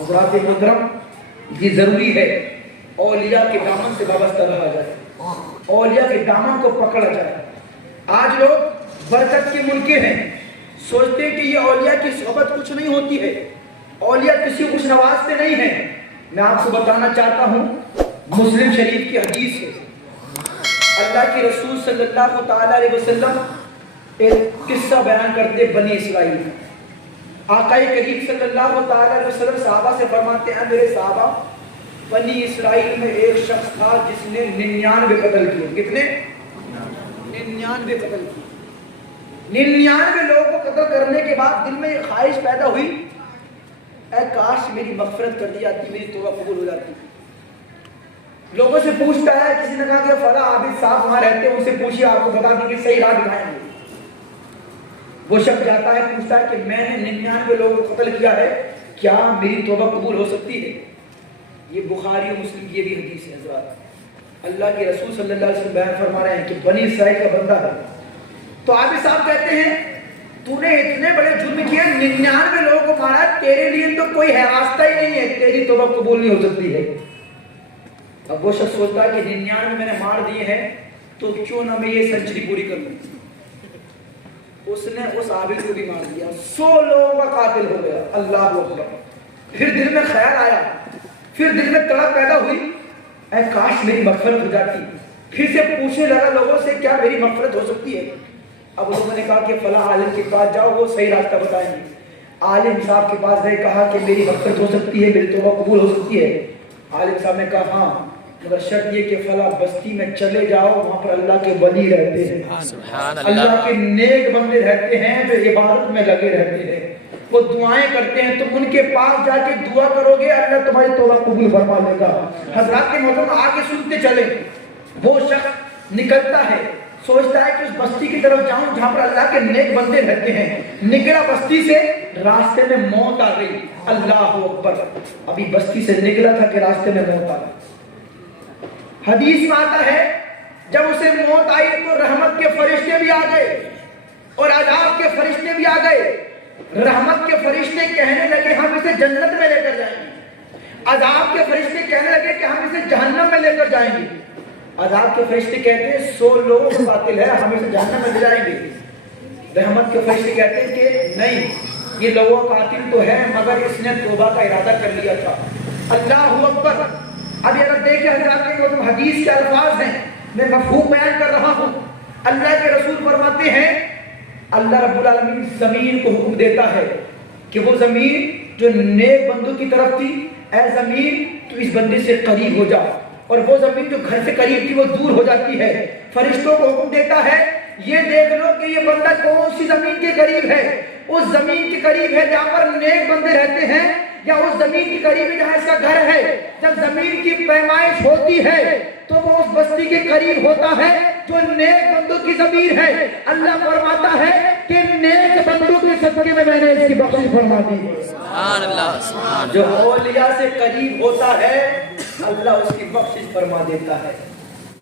حضرات محترم، یہ ضروری ہے اولیاء کے دامن سے وابستہ رہا جائے، اولیاء کے دامن کو پکڑا جائے۔ آج لوگ برکت کے منکر ہیں، سوچتے ہیں کہ یہ اولیاء کی صحبت کچھ نہیں ہوتی ہے، اولیاء کسی خوش نواز سے نہیں ہیں۔ میں آپ کو بتانا چاہتا ہوں، مسلم شریف کی حدیث ہے، اللہ کے رسول صلی اللہ تعالیٰ علیہ وسلم ایک قصہ بیان کرتے بنی اسرائیل۔ آقا کریم صلی اللہ تعالیٰ علیہ وسلم صحابہ سے فرماتے ہیں، میرے صحابہ، بنی اسرائیل میں ایک شخص تھا جس نے 99 قتل کیے۔ کتنے؟ 99 قتل کیے۔ 99 لوگوں کو قتل کرنے کے بعد دل میں یہ خواہش پیدا ہوئی، اے کاش میری مغفرت کر دی جاتی، میری توبہ قبول ہو جاتی۔ لوگوں سے پوچھتا ہے، کسی نے کہا کہ فلاں عابد صاحب وہاں رہتے ہیں، ان سے پوچھیے، آپ کو بتا دیں کہ صحیح راہ دکھائیں گے۔ وہ شخص جاتا ہے، پوچھتا ہے کہ میں نے 99 لوگوں کو قتل کیا ہے، کیا میری توبہ قبول ہو سکتی ہے؟ یہ بخاری و مسلم کی یہ بھی حدیث ہے حضرات۔ اللہ کے رسول صلی اللہ علیہ وسلم بیان فرما رہے ہیں کہ بنی اسرائیل کا بندہ ہے۔ تو عابد صاحب کہتے ہیں، تو نے اتنے بڑے جرم کیے، 99 لوگوں کو مارا، تیرے لیے تو کوئی راستہ ہی نہیں ہے، تیری توبہ قبول نہیں ہو سکتی ہے۔ اب وہ شخص سوچتا ہے کہ 99 میں نے مار دیے ہیں، تو کیوں نہ میں یہ سنچری پوری کر لوں۔ اس نے اس عابد کو بھی مار دیا، 100 لوگوں کا قاتل ہو گیا۔ اللہ اکبر۔ پھر دل میں خیال آیا، پھر دل میں تڑپ پیدا ہوئی، اے کاش میری مغفرت ہو جاتی۔ پھر سے پوچھنے لگا لوگوں سے، کیا میری مغفرت ہو سکتی ہے؟ اب لوگوں نے کہا کہ فلاں عالم کے پاس جاؤ، وہ صحیح راستہ بتائیں گے۔ عالم صاحب کے پاس گئے، کہا کہ میری مغفرت ہو سکتی ہے، میری توبہ قبول ہو سکتی ہے۔ عالم صاحب نے کہا ہاں، مگر شرط یہ کہ فلاں بستی میں چلے جاؤ، وہاں پر اللہ کے ولی رہتے ہیں، اللہ کے نیک بندے رہتے ہیں جو عبادت میں لگے رہتے ہیں، وہ دعائیں کرتے ہیں، تم ان کے پاس جا کے دعا کرو گے، اللہ تمہاری توبہ قبول فرما لے گا۔ حضرات کے محترم، آگے سنتے چلے۔ وہ شخص نکلتا ہے، سوچتا ہے کہ اس بستی کی طرف جاؤں جہاں پر اللہ کے نیک بندے رہتے ہیں۔ نکلا بستی سے، راستے میں موت آ گئی۔ اللہ اکبر۔ ابھی بستی سے نکلا تھا کہ راستے میں موت آ گئی۔ حدیث میں آتا ہے، جب اسے موت آئی تو رحمت کے فرشتے بھی آ گئے اور عذاب کے فرشتے بھی آ گئے۔ رحمت کے فرشتے کہنے لگے ہم اسے جنت میں لے کر جائیں گے، عذاب کے فرشتے کہنے لگے کہ ہم اسے جہنم میں لے کر جائیں گے۔ عذاب کے فرشتے کہتے ہیں 100 لوگوں کا قاتل ہے، ہم اسے جہنم میں لے جائیں گے۔ رحمت کے فرشتے کہتے ہیں کہ نہیں، یہ لوگوں کا قاتل تو ہے مگر اس نے توبہ کا ارادہ کر لیا تھا۔ اللہ اکبر۔ ابھی اگر دیکھیں حضرات کے وہ حدیث کے الفاظ ہیں، میں مفہوم بیان کر رہا ہوں۔ اللہ کے رسول فرماتے ہیں، اللہ رب العالمین زمین کو حکم دیتا ہے کہ وہ زمین جو نیک بندوں کی طرف تھی، اے زمین تو اس بندے سے قریب ہو جا، اور وہ زمین جو گھر سے قریب تھی وہ دور ہو جاتی ہے۔ فرشتوں کو حکم دیتا ہے، یہ دیکھ لو کہ یہ بندہ کون سی زمین کے قریب ہے۔ اس زمین کے قریب ہے جہاں پر نیک بندے رہتے ہیں، یا اس زمین کے قریب ہے جہاں اس کا گھر ہے۔ جب زمین کی پیمائش ہوتی ہے تو وہ اس بستی کے قریب ہوتا ہے جو نیک بندوں کی زمین ہے۔ اللہ فرماتا ہے کہ نیک بندوں کے صدقے میں نے اس کی بخشش فرما دی۔ سبحان اللہ۔ جو اولیاء سے قریب ہوتا ہے اللہ اس کی بخشش فرما دیتا ہے۔